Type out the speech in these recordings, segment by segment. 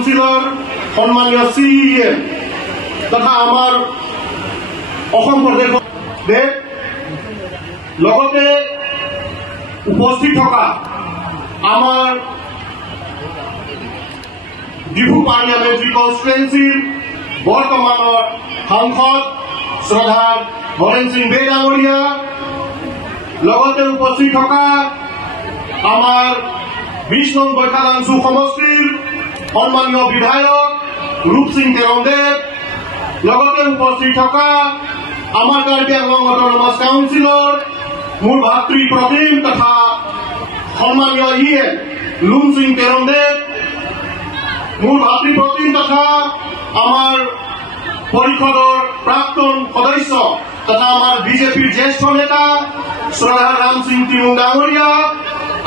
কাউন্সিলৰ সন্মানীয় CEM তথা আমাৰ অসম প্ৰদেশৰ লগতে উপস্থিত থকা আমাৰ ডিফু পাৰ্লিয়ামেণ্টাৰী কনষ্টিটুৱেঞ্চিৰ বৰ্তমানৰ সাংসদ শ্ৰদ্ধাৰ হৰেন সিং বে ডাঙৰীয়া লগতে উপস্থিত থকা আমাৰ 20 নং বৈঠালাংচু সমষ্টিৰ সন্মানীয় বিধায়ক ৰূপ সিং তেৰংদেৱ লগতে উপস্থিত থকা আমাৰ কাৰ্বি আংলং অট'নমাছ কাউন্সিলৰ মোৰ ভাতৃ প্ৰতিম তথা সন্মানীয় EM লুম সিং তেৰংদেৱ মোৰ ভাতৃ প্ৰতিম তথা আমাৰ পৰিষদৰ প্ৰাক্তন সদস্য তথা আমাৰ বিজেপিৰ জ্যেষ্ঠ নেতা শ্ৰদ্ধাৰ ৰাম সিং টিমু ডাঙৰীয়া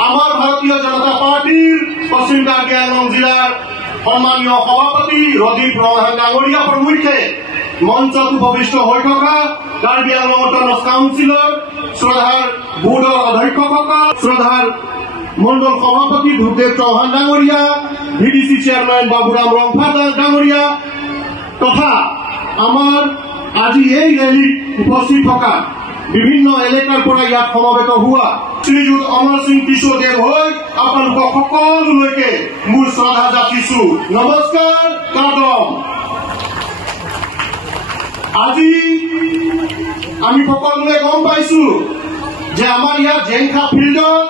আমাৰ ভাৰতীয় জনতা পাৰ্টিৰ পশ্চিম কাৰ্বি আংলং জিলাৰ সন্মানীয় সভাপতি ৰদীপ ৰঙাহাং ডাঙৰীয়া প্ৰমুখ্যে মঞ্চত উপবিষ্ট হৈ থকা কাৰ্বি আংলং অট'নমাছ কাউন্সিলৰ শ্ৰদ্ধাৰ বোৰ্ডৰ অধ্যক্ষসকল শ্ৰদ্ধাৰ মণ্ডল সভাপতি ধ্ৰুৱদেৱ চৌহান ডাঙৰীয়া VDC চেয়াৰমেন বাবুৰাম ৰংফা ডাঙৰীয়া তথা আমাৰ আজি এই ৰেলীত উপস্থিত থকা বিভিন্ন এলেকাৰ পৰা ইয়াত সমবেত হোৱা শ্ৰীযুত অমৰ সিং কিশোৰ দেৱ হৈ আপোনালোক সকলোলৈকে মোৰ শ্ৰদ্ধা যাচিছো নমস্কাৰ কাদম আজি আমি সকলোৱে গম পাইছো যে আমাৰ ইয়াত জেংখা ফিল্ডত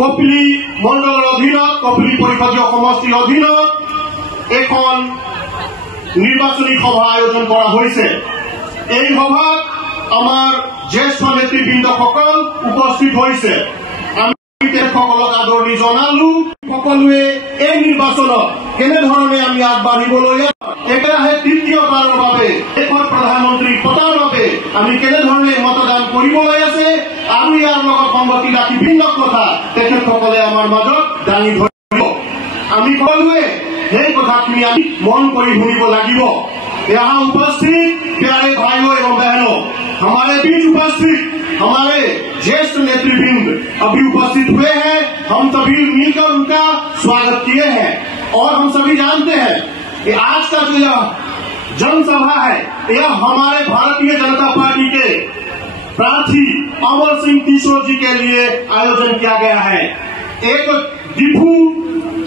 কপিলী মণ্ডলৰ অধীনত কপিলী পৰিষদীয় সমষ্টিৰ অধীনত এখন নিৰ্বাচনী সভা আয়োজন কৰা হৈছে এই সভাত আমাৰ জ্যেষ্ঠ নেতৃবৃন্দসকল উপস্থিত হৈছে আমি তেখেতসকলক আদৰণি জনালো সকলোৱে এই নিৰ্বাচনত কেনেধৰণে আমি আগবাঢ়িবলৈ একেৰাহে তৃতীয়বাৰৰ বাবে দেশৰ প্ৰধানমন্ত্ৰী পতাৰ বাবে আমি কেনেধৰণে মতদান কৰিবলৈ আছে আৰু ইয়াৰ লগত সংগতি ৰাখি ভিন্ন কথা তেখেতসকলে আমাৰ মাজত দাঙি ধৰিব আমি সকলোৱে সেই কথাখিনি আমি মন কৰি শুনিব লাগিব यहाँ उपस्थित प्यारे भाइयों एवं बहनों हमारे बीच उपस्थित हमारे ज्येष्ठ नेतृवृंद अभी उपस्थित हुए हैं हम सभी मिलकर उनका स्वागत किए हैं और हम सभी जानते हैं कि आज का जो यह जनसभा है यह हमारे भारतीय जनता पार्टी के प्रार्थी अमर सिंह किशोर जी के लिए आयोजन किया गया है एक डिफू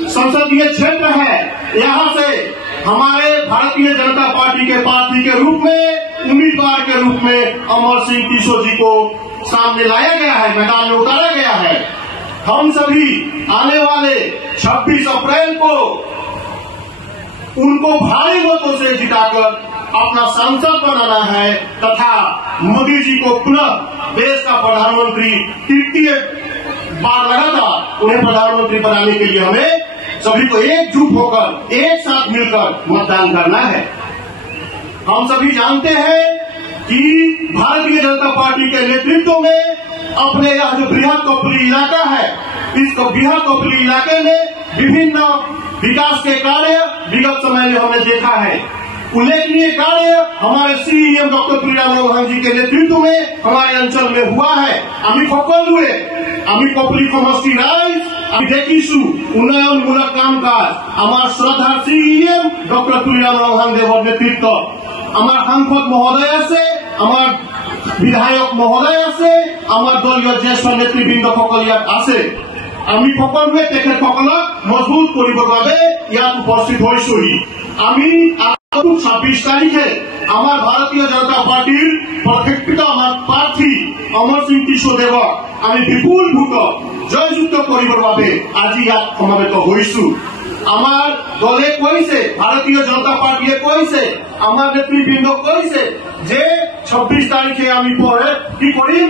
संसदीय क्षेत्र है यहाँ से हमारे भारतीय जनता पार्टी के प्रार्थी के रूप में उम्मीदवार के रूप में अमर सिंह किशोर जी को सामने लाया गया है मैदान में उतारा गया है हम सभी आने वाले 26 अप्रैल को उनको भारी मतों से जिताकर अपना सांसद बनाना है तथा मोदी जी को पुनः देश का प्रधानमंत्री तृतीय बार लगातार उन्हें प्रधानमंत्री बनाने के लिए हमें सभी को एकजुट होकर एक साथ मिलकर मतदान करना है हम सभी जानते हैं कि भारतीय जनता पार्टी के नेतृत्व में अपने यह जो बृहद कपिली इलाका है इस बृहद कपिली इलाके में विभिन्न विकास के कार्य विगत समय में हमने देखा है उल्लेखनीय कार्य हमारे CEM डॉक्टर तुलसीराम रघुवंश जी के नेतृत्व में हमारे अंचल में हुआ है আমি সকলোৱে আমি কপিলী সমষ্টি ৰাইজ আমি দেখিছো উন্নয়নমূলক কাম কাজ আমাৰ শ্ৰদ্ধাৰ CEM ডক্টৰ তুলসীৰাম ৰঘুৱংশ দেৱৰ নেতৃত্বত আমাৰ সাংসদ মহোদয় আছে আমাৰ বিধায়ক মহোদয় আছে আমাৰ দলীয় জ্যেষ্ঠ নেতৃবৃন্দসকল ইয়াত আছে আমি সকলোৱে তেখেতসকলক মজবুত কৰিবৰ বাবে ইয়াত উপস্থিত হৈছোহি আমি 26 তাৰিখে আমাৰ ভাৰতীয় জনতা পাৰ্টিৰ প্ৰত্যেকটা আমাৰ প্ৰাৰ্থী অমৰ সিং কিশোৰ দেৱক আমি বিপুল ভোটত জয়যুক্ত কৰিবৰ বাবে আজি ইয়াত সমবেত হৈছো আমাৰ দলে কৈছে ভাৰতীয় জনতা পাৰ্টিয়ে কৈছে আমাৰ নেতৃবৃন্দ কৈছে যে 26 তাৰিখে আমি পৰে কি কৰিম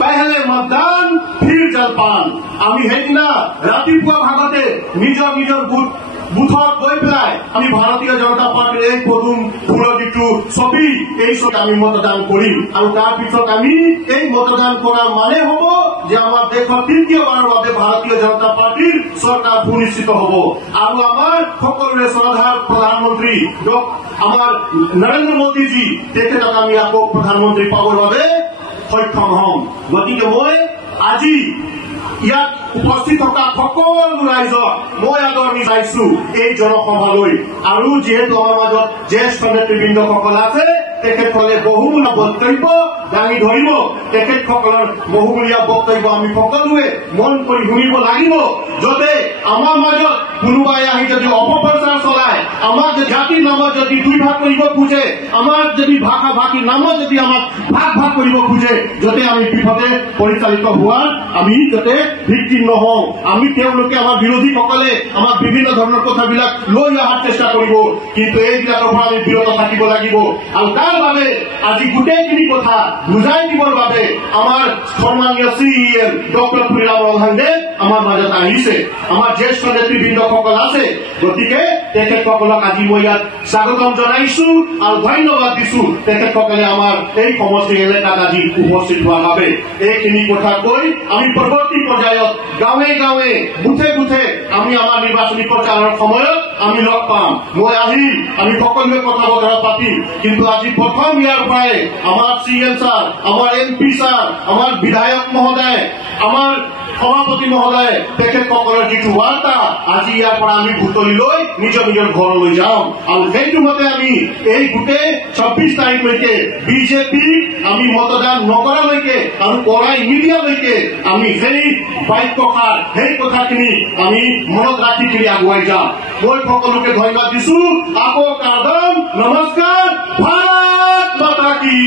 पहले मतदान फिर जलपान আমি সেইদিনা ৰাতিপুৱা ভাগতে নিজৰ নিজৰ বুথত গৈ পেলাই আমি ভাৰতীয় জনতা পাৰ্টিৰ এই পদুম ফুলটিটো ছবি এই ছবি আমি মতদান কৰিম আৰু তাৰ পিছত আমি এই মতদান কৰাৰ মানে হ'ব যে আমাৰ দেশৰ তৃতীয়বাৰৰ বাবে ভাৰতীয় জনতা পাৰ্টিৰ চৰকাৰ সুনিশ্চিত হ'ব আৰু আমাৰ সকলোৰে শ্ৰদ্ধাৰ প্ৰধানমন্ত্ৰী আমাৰ নৰেন্দ্ৰ মোদীজী তেখেতক আমি আকৌ প্ৰধানমন্ত্ৰী পাবৰ বাবে সক্ষম হম গতিকে মই আজি ইয়াত উপস্থিত থকা সকলো ৰাইজক মই আদৰণি জনাইছো এই জনসভালৈ। আৰু যিহেতু আমাৰ মাজত জ্যেষ্ঠ নেতৃবৃন্দসকল আছে, তেখেতসকলে বহুমূলীয়া বক্তব্য দাঙি ধৰিব। তেখেতসকলৰ বহুমূলীয়া বক্তব্য আমি সকলোৱে মন কৰি শুনিব লাগিব, যাতে আমাৰ মাজত কোনোবাই আহি যদি অপপ্ৰচাৰ চলায়, আমাক জাতিৰ নামত যদি দুই ভাগ কৰিব খোজে, আমাক যদি ভাষা ভাষীৰ নামত যদি আমাক ভাগ ভাগ কৰিব খোজে, যাতে আমি বিপথে পৰিচালিত হোৱাৰ আমি যাতে ভিক্টিম নহওঁ। আমি তেওঁলোকে আমাৰ বিৰোধীসকলে আমাক বিভিন্ন ধৰণৰ কথাবিলাক লৈ অহাৰ চেষ্টা কৰিব, কিন্তু এইবিলাকৰ পৰা আমি বিৰত থাকিব লাগিব। আৰু তাৰ বাবে আজি গোটেইখিনি কথা বুজাই দিবৰ বাবে আমাৰ সন্মানীয় CEM ডক্টৰ ফুৰিলাল ৰভাংদেৱ আমাৰ মাজত আহিছে। আমাৰ জ্যেষ্ঠ নেতৃবৃন্দসকল আছে, গতিকে তেখেতসকলক আজি মই ইয়াত স্বাগতম জনাইছো আৰু ধন্যবাদ দিছো তেখেতসকলে আমাৰ এই সমষ্টি এলেকাত আজি উপস্থিত হোৱাৰ বাবে। এইখিনি কথা কৈ আমি পৰৱৰ্তী পৰ্যায়ত গাঁৱে গাঁৱে বুথে বুথে আমি আমাৰ নিৰ্বাচনী প্ৰচাৰৰ সময়ত আমি লগ পাম। মই আহিম, আমি সকলোৱে কথা বতৰা পাতিম, কিন্তু আজি প্ৰথম ইয়াৰ পৰাই আমাৰ CM ছাৰ, আমাৰ MP ছাৰ, আমাৰ বিধায়ক মহোদয়, আমাৰ সভাপতি মহোদয়, তেখেতসকলৰ যিটো বাৰ্তা আজি ইয়াৰ পৰা আমি বুটলি লৈ নিজৰ নিজৰ ঘৰলৈ যাম। আৰু সেইটো মতে আমি এই গোটেই 26 তাৰিখলৈকে বিজেপি আমি মতদান নকৰালৈকে আৰু কৰাই নিদিয়ালৈকে আমি সেই বাক্যষাৰ, সেই কথাখিনি আমি মনত ৰাখি কিনি আগুৱাই যাম। মই সকলোকে ধন্যবাদ দিছো। আকৌ কাৰ্ডম নমস্কাৰ। ভাৰত মাতা কি।